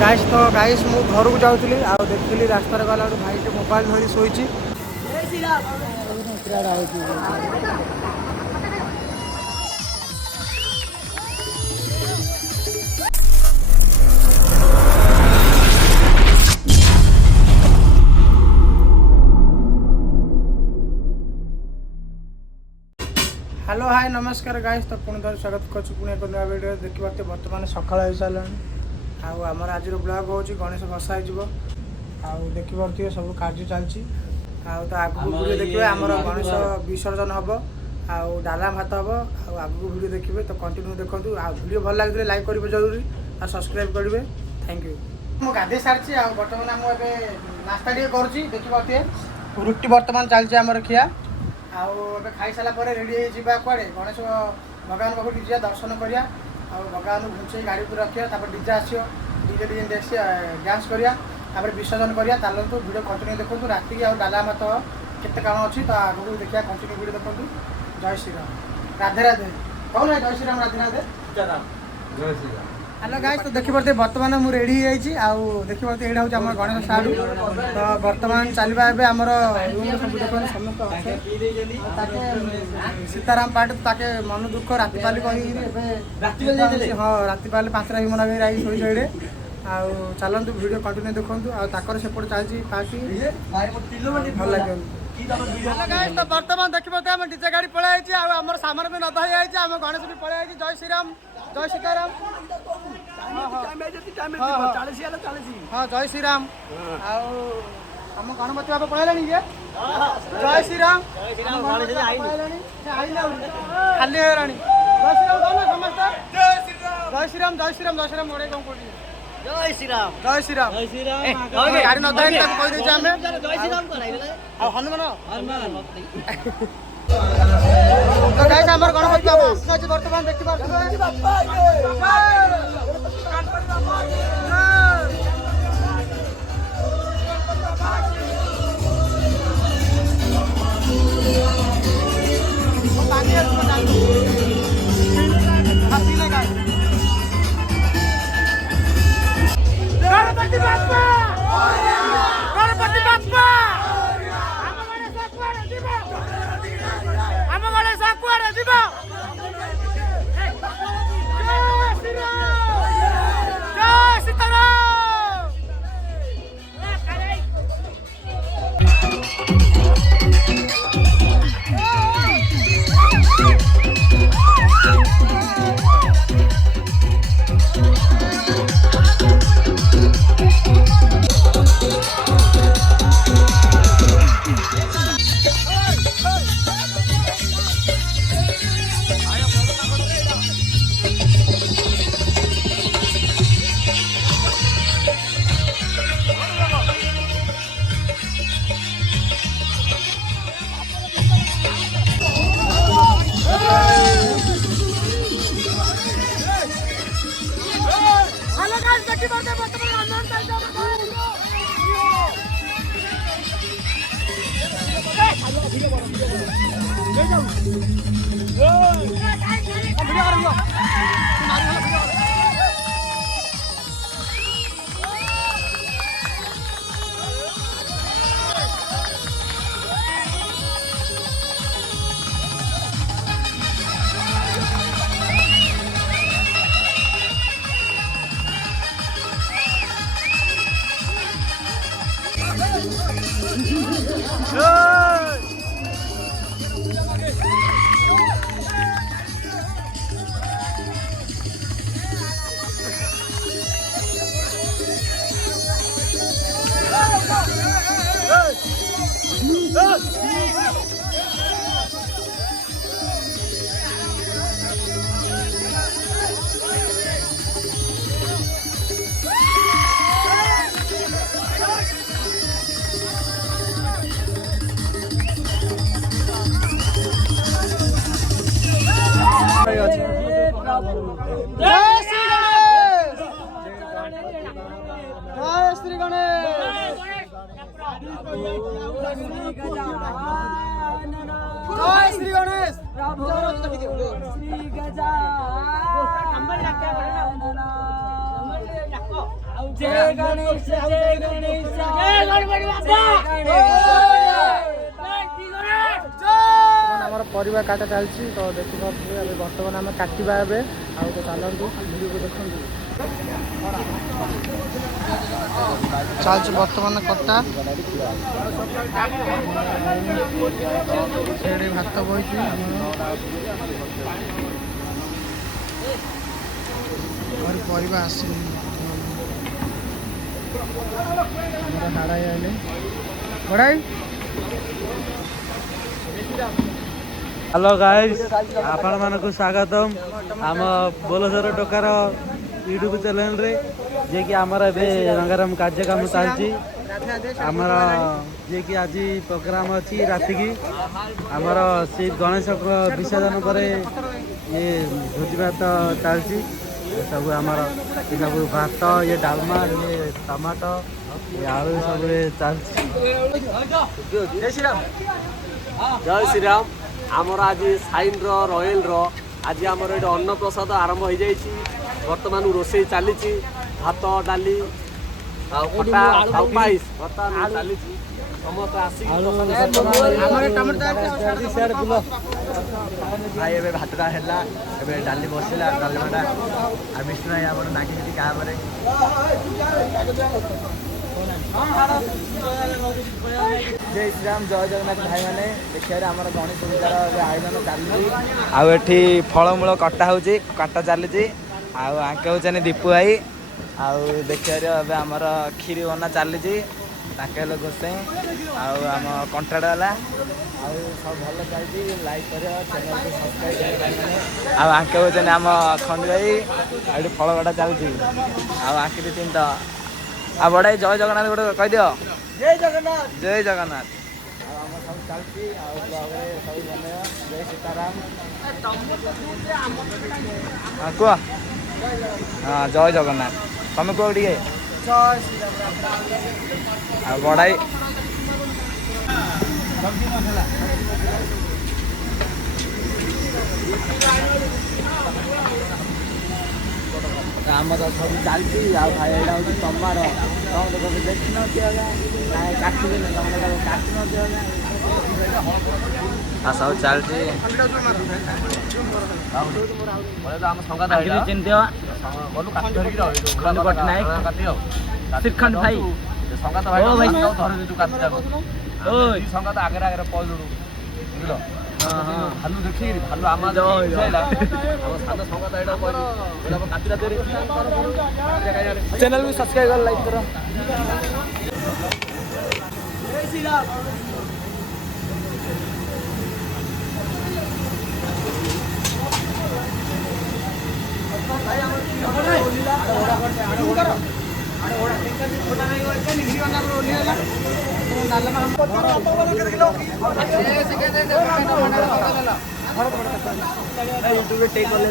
Guys तो guys मु घर को जाऊँगी आ देखी रास्तार गला भाई टे मोबाइल धरी शोची हेलो हाय नमस्कार गाइस तो पुणी थोड़ा स्वागत कर नया वीडियो देखा बर्तमान सकाल हो सारे आमर आज ब्लॉग हो गणेश बसा हो देखिए सब कार्य चलती तो आगू वीडियो देखिए आमर गणेश विसर्जन हम आउ डाला भात हम आगू वीडियो देखिए तो कंटिन्यू देखो वीडियो भल लगे लाइक करेंगे जरूरी और सब्सक्राइब करेंगे थैंक यू मुझे गाधे सारी बर्तमान मुझे नास्ता टे करुच्ची रुटी बर्तमान चलती आमर खिया आउ खाई सारा रेडी होगा कड़े गणेश भगवान पाखु जा दर्शन करिया भगवान घुंचे गाड़ी को रखिया डीजे आसो डीजे डीजे डांस करिया विसर्जन करिया चलतु वीडियो कंटिन्यू देखो राति आउ डाला भात केते काम अच्छी तो आगू देखिए कंटिन्यू वीडियो देखो जय श्रीराम राधे राधे कौन है जय श्रीराम राधे राधे जय श्रीराम हेलो गाइस तो देखी पारे बर्तमान मुझे रेडी देखी पारे यहाँ हूँ आम गणेश साड़ू तो बर्तमान चलवा आमर सब देखते समस्त सीताराम पाठ ताके मन दुख राति पाली कही हाँ राति पाली 5टा ही मना आई शोई शोड़े आउ चलतु वीडियो कंटिन्यू देखूँ आर सेपट चलती पार्टी भल लगे तो बर्तमान देखिए आम डीजे गाड़ी पलि आम सामान भी नदा आम गणेश भी पलि जय श्रीराम जय सीताराम हाँ जय श्रीराम आम गणपति बाबा पलैलानी ये जय श्रीराम खाली हैरानी जय श्रीराम समस्त जय श्रीराम जय श्रीराम जय श्रीराम मोड़े कौन कौन जय श्रीराम जय श्रीराम जय श्रीराम गाड़ी नदा कही देचे आम जय श्रीराम हनुमान तो गाइस हमर गणपति बाबा आज वर्तमान देखि गणपति बाबा गणपति बाबा आम गणेश कुआड़े जीव जय सीताराम श्री गणेश जय श्री गणेश श्री गजानन ଆମର ପରିବା କାଟା ଚାଲିଛି ତ ଦେଖିପାରୁଥିବେ ଏବେ ବର୍ତ୍ତମାନ ଆମେ କାଟିବା ଏବେ ଆଉ ତ ଚାଲନ୍ତୁ ଭିଡ଼ିଓକୁ ଦେଖନ୍ତୁ ଚାଲିଛି ବର୍ତ୍ତମାନ କଟା ସେଠି ଭାତ ବଇଛି ଆମର ପରିବା ଆସିନି ଆମର ହାଡ଼ାଇ ଆଇଲେ ବଡ଼ାଇ हेलो गाइस आपण मानक स्वागतम आम बोलसर टोकार यूट्यूब चैनल रे जे कि आमर एबे रंगाराम कार्यक्रम चलती आमर जे कि आज प्रोग्राम अच्छी राति की आमर श्री गणेश विसर्जन पर ये भोजी भात चलती सब आमर सब भात ये डालमा ये टमाटो ये आलू सब चलती जय श्री राम जय श्री राम आमर आज साइन रॉयल आज आमर ये अन्न प्रसाद आरंभ हो जाए बर्तमान रोसे चली भात डाली पाइस बर्तमान चली समस्त भाई ए भातटा है डाली बसला डालमाटा आ विष्णु भाई आप नाकी क्या जय श्री राम जय जगन्नाथ भाई मैंने देखिए आम गणेश पूजार आयोजन चलती आठी फलमूल कटा हो काटा चली आके होने दीपू भाई आउ देखिए आमर खीरी बना चली ताके गोसाई आम कंट्राक्ट वाला सब भल चलती लाइक कर चैनल को सब्सक्राइब आके होने आम खंड भाई आठ फल कटा चलती आके दी तीन तो आ बड़ा जय जगन्नाथ गोटे कह दियो जय जगन्नाथ जय जगन्नाथ सब चलती सब जय सीताराम हाँ कह हाँ जय जगन्नाथ तुम कह टे बड़ाई आम तो सब चलती भाई यहाँ हूँ तमार तुम तो कभी देखी नती काटी सब चलती श्रीखंड भाई संगात भाई संगात आगे आगे पलु बुझल भालू देखी भालू आम संगात चैनल भी सब्सक्राइब कर लाइक करो यूट्यूब टेक कर ले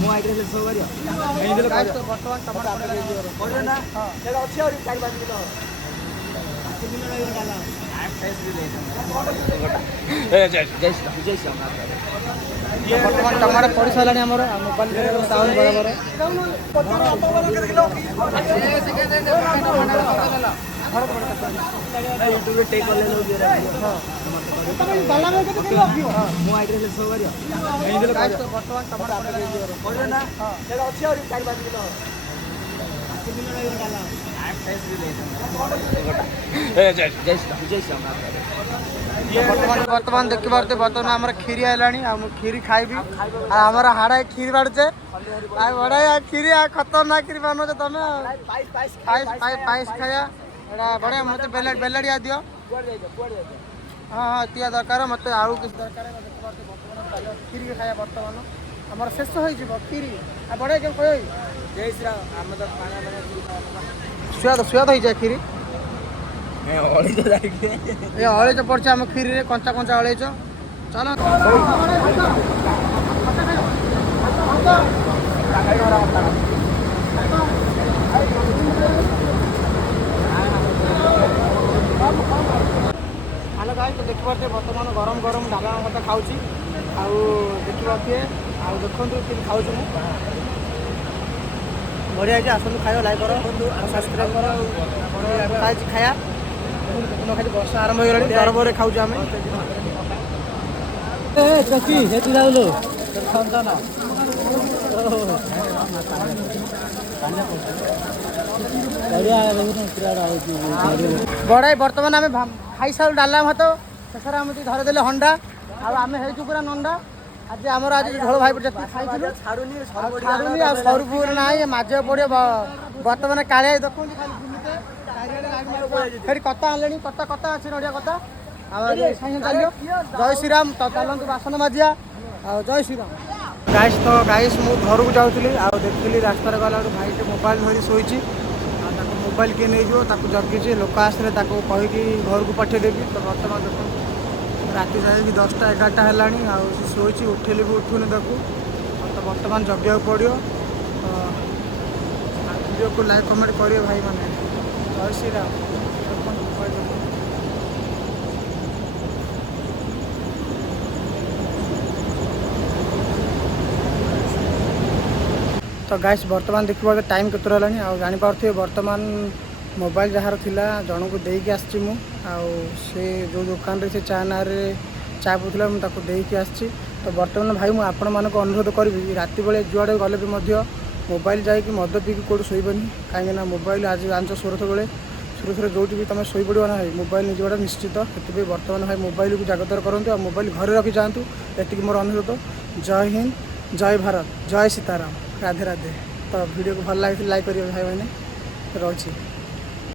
मो एड्रेस सब करियो एही दिले वर्तमान टमाटर पड़े ना सेटा अछि और 4-5 किलो वर्तमान टमाटर पड़ी सारा मोबाइल साउंड बराबर यूट्यूब टेक कर ले मो एड्रेस सब करियो एही दिले वर्तमान टमाटर पड़े ना सेटा अछि और 4-5 किलो वर्तमान देखी पारे बर्तमान आम खीरी आनी खीरी खाइबी आम हाड़ा खीरी बाड़ुचे बड़ा खीरी खतरनाक खीरी बानो तुम पाइस खाया बढ़िया मत बेलाड़िया दियो हाँ हाँ तिया दरकार मत आउ किसी दरकार खीरी खाया बर्तमान आम शेष हो खीरी बढ़िया क्या कह जय श्री राम आम तो सुद हो जाए खीरी अड़ेच पड़े आम खीरी रे कंचा कंचा अड़ेच चलो हेलो गाइस तो देखिए बर्तमान गरम गरम डालमा भात खाऊँ देखिए देखु खाऊँ ବଢ଼ିଆ ହେଇଛି। ଆସନ୍ତୁ ଖାଇବା, ଲାଇକ୍ କର, ସବସ୍କ୍ରାଇବ୍ କର। ଖାଇଛି ଖାଇବା ନ ଖାଇଛି। ବର୍ଷା ଆରମ୍ଭ ହେଇଗଲାଣି, ତରବରରେ ଖାଉଛୁ ଆମେ। ବଡ଼ାଇ ବର୍ତ୍ତମାନ ଆମେ ଖାଇସାରୁ ଡାଲା ଭାତ, ଶେଷରେ ଆମେ ଟିକେ ଧରିଦେଲେ ହଣ୍ଡା। ଆଉ ଆମେ ହେଇଛୁ ପୁରା ନଣ୍ଡା। ଆଜି ଆମର ଝୋଳ ଭାଇ ଯେତିକି ଖାଇଥିଲୁ ଛାଡ଼ୁନି। ଆଉ ସରୁପୁର ନାହିଁ, ମାଜିବାକୁ ପଡ଼ିବ। ବର୍ତ୍ତମାନ କାଳିଆ ଦେଖନ୍ତୁ ଖାଲି ବୁଲିତେ ସେଠି କତା ଆଣିଲେଣି। କତା ଅଛି, ନଡ଼ିଆ କତା। ଆଉ ଚାଲିବ। ଜୟ ଶ୍ରୀରାମ। ଚାଲନ୍ତୁ ବାସନ ମାଜିଆ। ଆଉ ଜୟ ଶ୍ରୀରାମ। ଗାଇସ୍ ମୁଁ ଘରକୁ ଯାଉଥିଲି, ଆଉ ଦେଖିଲି ରାସ୍ତାରେ ଗଲାବେଳକୁ ଭାଇଟେ ମୋବାଇଲ ଧରି ଶୋଇଛି। ଆଉ ତାକୁ ମୋବାଇଲ କିଏ ନେଇଯିବ, ତାକୁ ଜଗିଛି। ଲୋକ ଆସିଲେ ତାକୁ କହିକି ଘରକୁ ପଠେଇଦେବି। ତ ବର୍ତ୍ତମାନ ଦେଖନ୍ତୁ ରାତି ଯାଇକି 10ଟା 11ଟା ହେଲାଣି, ଆଉ ସେ ଶୋଇଛି, ଉଠେଇଲେ ବି ଉଠୁନି ତାକୁ। ତ ବର୍ତ୍ତମାନ ଜଗିବାକୁ ପଡ଼ିବ। ଭିଡ଼ିଓକୁ ଲାଇକ୍ କମେଣ୍ଟ କରିବେ ଭାଇମାନେ। ଜୟ ଶ୍ରୀରାମ। ତ ଗାଇସ୍ ବର୍ତ୍ତମାନ ଦେଖିବ ଟାଇମ୍ କେତେ ହେଲାଣି। ଆଉ ଜାଣିପାରୁଥିବେ ବର୍ତ୍ତମାନ ମୋବାଇଲ ଯାହାର ଥିଲା ଜଣକୁ ଦେଇକି ଆସିଛି ମୁଁ। ଆଉ ସେ ଯେଉଁ ଦୋକାନରେ ସେ ଚା ନାଁରେ ଚା ପିଉଥିଲା, ମୁଁ ତାକୁ ଦେଇକି ଆସିଛି। ତ ବର୍ତ୍ତମାନ ଭାଇ ମୁଁ ଆପଣମାନଙ୍କୁ ଅନୁରୋଧ କରିବି, ରାତି ବେଳେ ଯୁଆଡ଼େ ଗଲେ ବି ମଧ୍ୟ ମୋବାଇଲ ଯାଇକି ମଦ ପିଇକି କେଉଁଠି ଶୋଇବନି। କାହିଁକିନା ମୋବାଇଲ ଆଜି ଜାଣିଛ ସୁରଥରେ ଯେଉଁଠି ବି ତୁମେ ଶୋଇପଡ଼ିବ ନା ଭାଇ, ମୋବାଇଲ ନେଇଯିବାଟା ନିଶ୍ଚିତ। ସେଥିପାଇଁ ବର୍ତ୍ତମାନ ଭାଇ ମୋବାଇଲକୁ ଜାଗ୍ରତ କରନ୍ତୁ, ଆଉ ମୋବାଇଲ ଘରେ ରଖି ଯାଆନ୍ତୁ। ଏତିକି ମୋର ଅନୁରୋଧ। ଜୟ ହିନ୍ଦ, ଜୟ ଭାରତ, ଜୟ ସୀତାରାମ, ରାଧେ ରାଧେ। ତ ଭିଡ଼ିଓକୁ ଭଲ ଲାଗିଥିଲେ ଲାଇକ୍ କରିବେ ଭାଇମାନେ। ରହୁଛି।